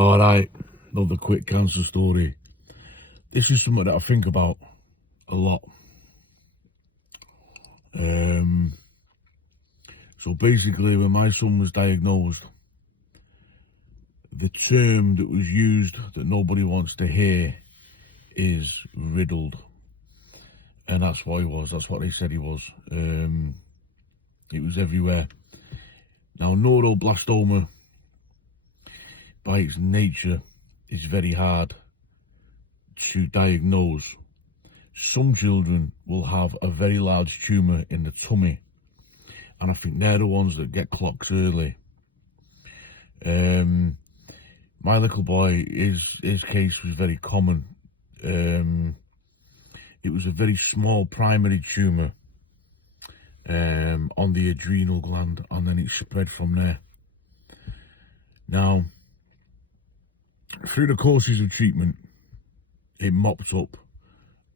Alright, another quick cancer story. This is something that I think about a lot. So basically, when my son was diagnosed, the term that was used that nobody wants to hear is riddled. And that's what he was, that's what they said he was. It was everywhere. Now, neuroblastoma, by its nature, is very hard to diagnose. Some children will have a very large tumour in the tummy, and I think they're the ones that get clocked early. My little boy, his case was very common. It was a very small primary tumour on the adrenal gland, and then it spread from there. Now, through the courses of treatment, it mopped up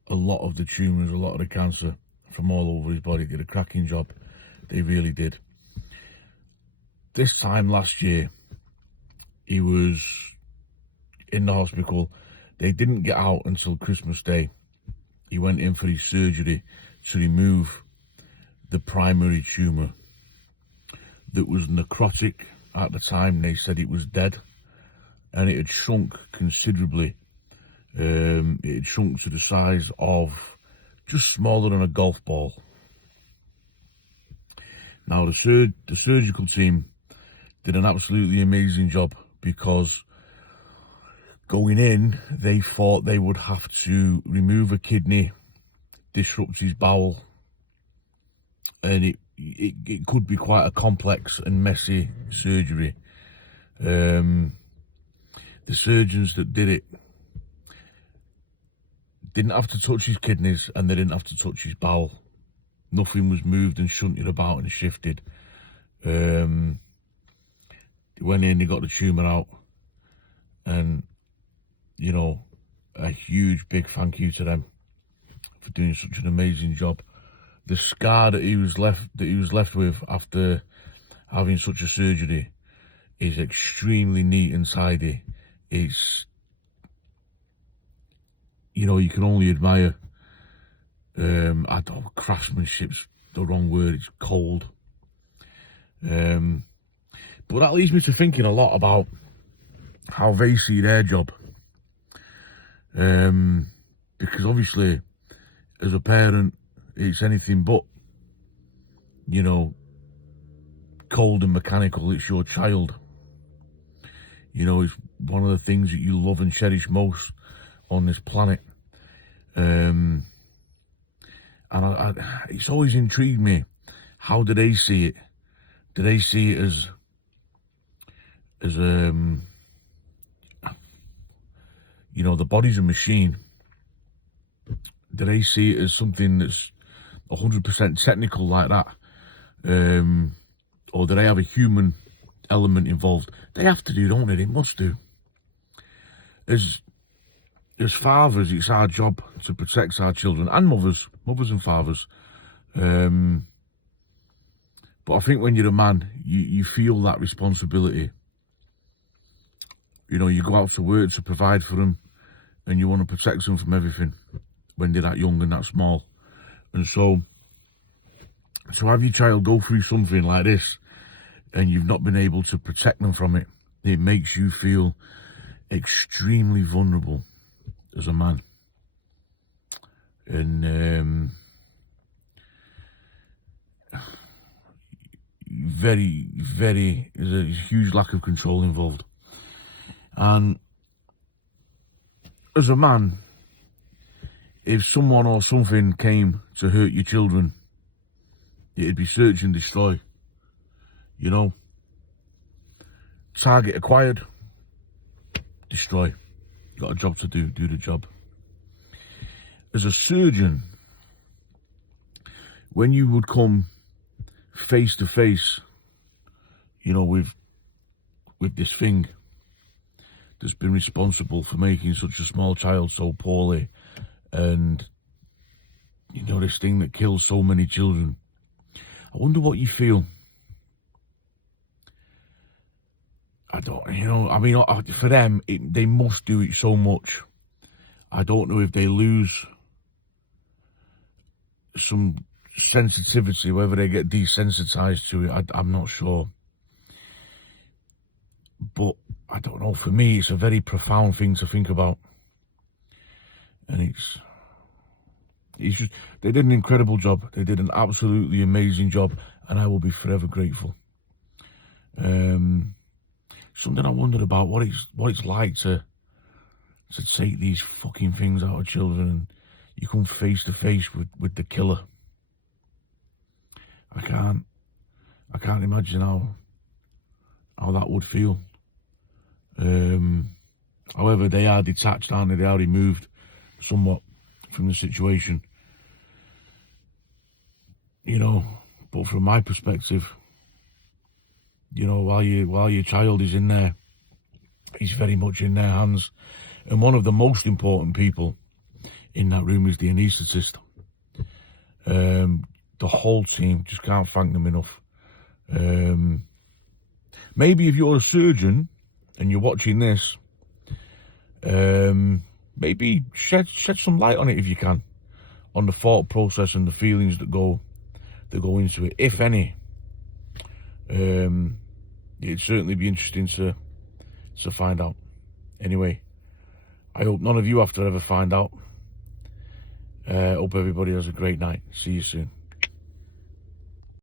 a lot of the tumours, a lot of the cancer from all over his body. Did a cracking job. They really did. This time last year, he was in the hospital. They didn't get out until Christmas Day. He went in for his surgery to remove the primary tumour that was necrotic. At the time, they said it was dead, and it had shrunk considerably. It had shrunk to the size of just smaller than a golf ball. Now, the surgical team did an absolutely amazing job, because going in, they thought they would have to remove a kidney, disrupt his bowel, and it could be quite a complex and messy surgery. The surgeons that did it didn't have to touch his kidneys, and they didn't have to touch his bowel. Nothing was moved and shunted about and shifted. They went in, they got the tumour out, and, you know, a huge big thank you to them for doing such an amazing job. The scar that he was left with after having such a surgery is extremely neat and tidy. It's, you know, you can only admire. I don't, craftsmanship's the wrong word, it's cold. But that leads me to thinking a lot about how they see their job. Because obviously, as a parent, it's anything but, you know, cold and mechanical. It's your child. You know, it's one of the things that you love and cherish most on this planet. And it's always intrigued me, how do they see it? Do they see it as you know, the body's a machine? Do they see it as something that's 100% technical like that? Or do they have a human element involved? They have to do, don't they? They must do. As fathers, it's our job to protect our children, and mothers and fathers. But I think when you're a man, you feel that responsibility. You know, you go out to work to provide for them, and you want to protect them from everything when they're that young and that small. And so, to have your child go through something like this, and you've not been able to protect them from it, it makes you feel extremely vulnerable as a man. And there's a huge lack of control involved. And as a man, if someone or something came to hurt your children, it'd be search and destroy. You know, target acquired, destroy. Got a job to do the job. As a surgeon, when you would come face to face, you know, with this thing that's been responsible for making such a small child so poorly, and, you know, this thing that kills so many children, I wonder what you feel. I don't, you know, I mean, for them, they must do it so much. I don't know if they lose some sensitivity, whether they get desensitized to it, I'm not sure. But I don't know, for me, it's a very profound thing to think about. And it's just, they did an incredible job. They did an absolutely amazing job, and I will be forever grateful. Something I wondered about, what it's like to take these fucking things out of children, and you come face to face with the killer. I can't imagine how that would feel. However, they are detached, aren't they? They are removed somewhat from the situation, you know. But from my perspective, you know, while your child is in there, he's very much in their hands. And one of the most important people in that room is the anaesthetist. The whole team, just can't thank them enough. Maybe if you're a surgeon and you're watching this, maybe shed some light on it if you can, on the thought process and the feelings that go into it, if any. It'd certainly be interesting to find out. Anyway, I hope none of you have to ever find out. Hope everybody has a great night. See you soon.